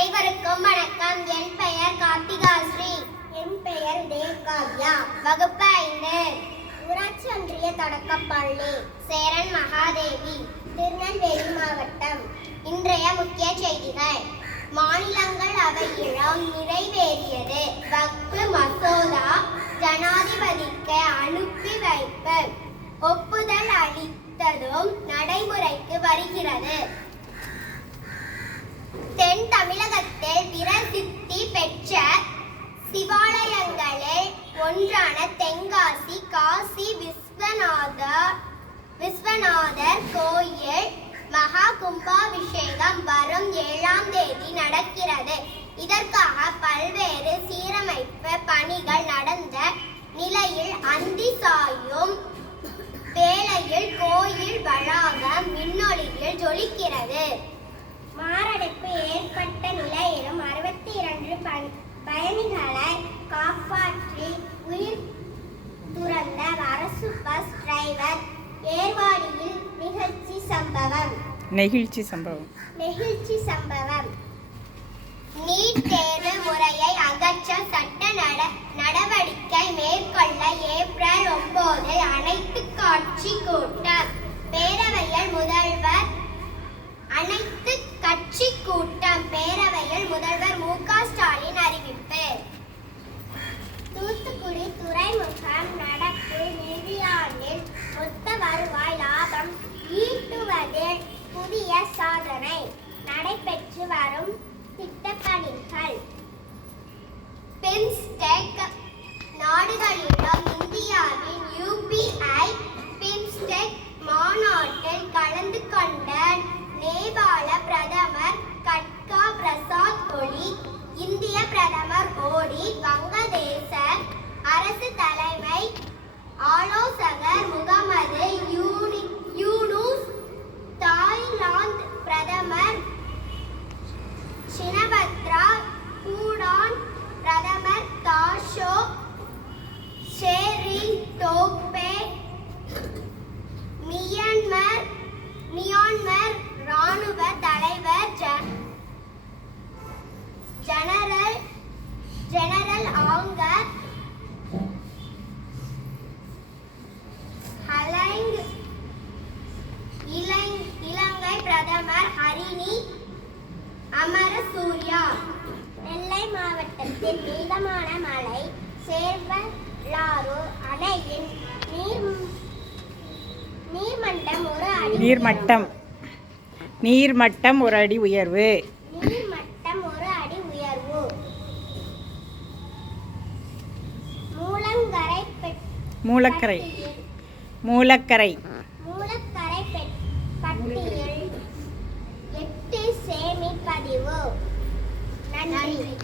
அனைவருக்கும் வணக்கம். என் பெயர் கார்த்திகா ஸ்ரீ என் பெயர் தேவ்காவ்யா. வகுப்பு ஐந்து. ஊராட்சி ஒன்றிய தொடக்கப்பள்ளி சேரன் மகாதேவி திருநெல்வேலி மாவட்டம். இன்றைய முக்கிய செய்திகள். மாநிலங்கள் அவையிடம் நிறைவேறியது. வக்பு மசோதா ஜனாதிபதிக்கு அனுப்பி வைப்பு. ஒப்புதல் அளித்ததும் நடைமுறைக்கு வருகிறது. தென் தமிழகத்தில் பிரசித்தி பெற்ற சிவாலயங்களில் ஒன்றான தென்காசி காசி விஸ்வநாத விஸ்வநாதர் கோயில் மகா கும்பாபிஷேகம் வரும் ஏழாம் தேதி நடக்கிறது. இதற்காக பல்வேறு சீரமைப்பு பணிகள் நடந்த நிலையில் அந்தி சாயும் வேளையில் கோயில் வளாகம் பயணிகளை காப்பாற்றி உயிர் துறந்த அரசு பஸ் டிரைவர் ஏர்வாடியில் நிகழ்ச்சி சம்பவம். நெகிழ்ச்சி சம்பவம். நெகிழ்ச்சி சம்பவம். நீட் தேர்வு முறையை அகற்ற சட்ட நட நடவடிக்கை மேற்கொள்ள ஏப்ரல் ஒன்பதில் அனைத்து காட்சி கூட்டம் புதிய சாதனை நடைபெற்று வரும் திட்டப்ப அமரசூர்யா நெல்லை மாவட்டத்தில் மிதமான மழை சேர்வலாறு அணையின் நீர் நீர்மட்டம் ஒரு அடி நீர்மட்டம். நீர்மட்டம் ஒரு அடி உயர்வு. நீர்மட்டம் ஒரு அடி உயர்வு. மூலங்கரை மூலக்கரை. மூலக்கரை. Daddy.